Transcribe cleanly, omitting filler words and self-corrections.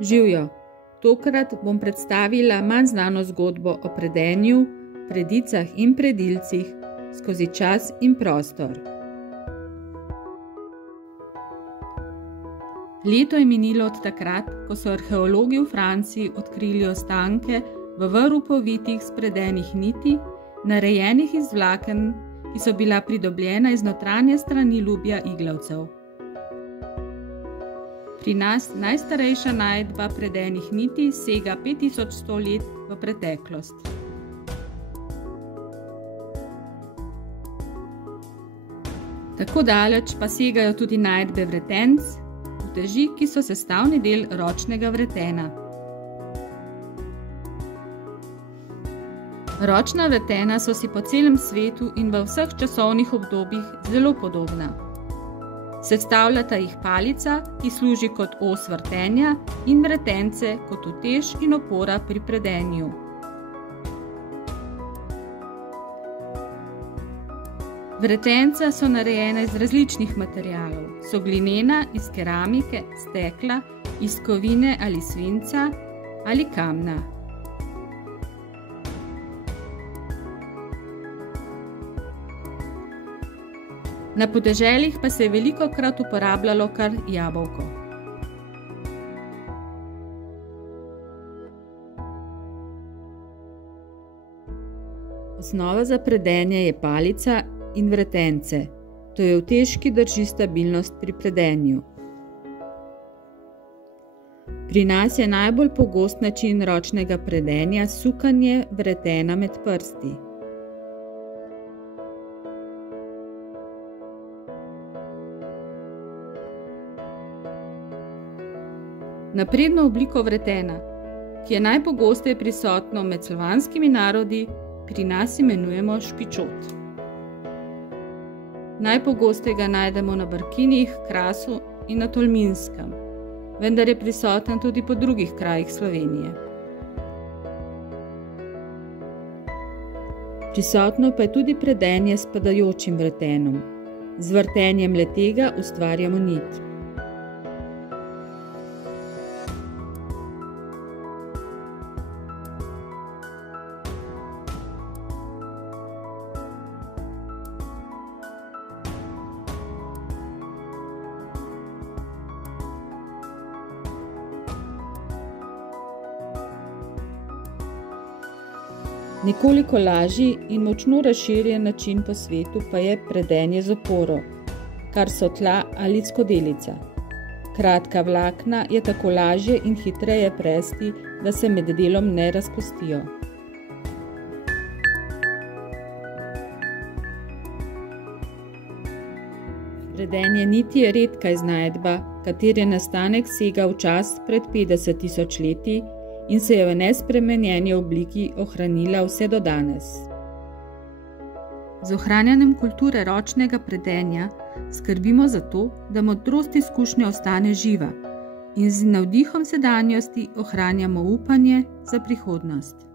Živjo! Tokrat bom predstavila manj znano zgodbo o predenju, predicah in predilcih skozi čas in prostor. Leto je minilo od takrat, ko so arheologi v Franciji odkrili ostanke v vrhu povitih spredenih niti, narejenih iz vlaken, ki so bila pridobljena iz notranje strani lubja iglavcev. Pri nas najstarejša najdba predenih niti sega 5100 let v preteklost. Tako daleč pa segajo tudi najdbe vretenc, uteži, ki so sestavni del ročnega vretena. Ročna vretena so si po celem svetu in v vseh časovnih obdobjih zelo podobna. Sestavljata jih palica, ki služi kot os vrtenja, in vretence kot utež in opora pri predenju. Vretenca so narejena iz različnih materialov, so glinena, iz keramike, stekla, iz kovine ali svinca ali kamna. Na podeželjih pa se je velikokrat uporabljalo kar jabolko. Osnova za predenje je palica in vretence, to je utež, ki drži stabilnost pri predenju. Pri nas je najbolj pogost način ročnega predenja sukanje vretena med prsti. Napredno obliko vretena, ki je najpogosteje prisotno med slovanskimi narodi, pri nas imenujemo špičot. Najpogosteje ga najdemo na Brkinih, Krasu in na Tolminskem, vendar je prisoten tudi po drugih krajih Slovenije. Prisotno pa je tudi predenje s padajočim vretenom. Z vrtenjem le-tega ustvarjamo nit. Nekoliko lažji in močno razširjen način po svetu pa je predenje z oporo, kar so tla ali skodelica. Kratka vlakna je tako lažje in hitreje presti, da se med delom ne razpustijo. Predenje niti je redka iznajdba, katere nastanek sega v čas pred 50 000 leti in se je v nespremenjeni obliki ohranila vse do danes. Z ohranjanjem kulture ročnega predenja skrbimo za to, da modrost izkušnje ostane živa in z navdihom sedanjosti ohranjamo upanje za prihodnost.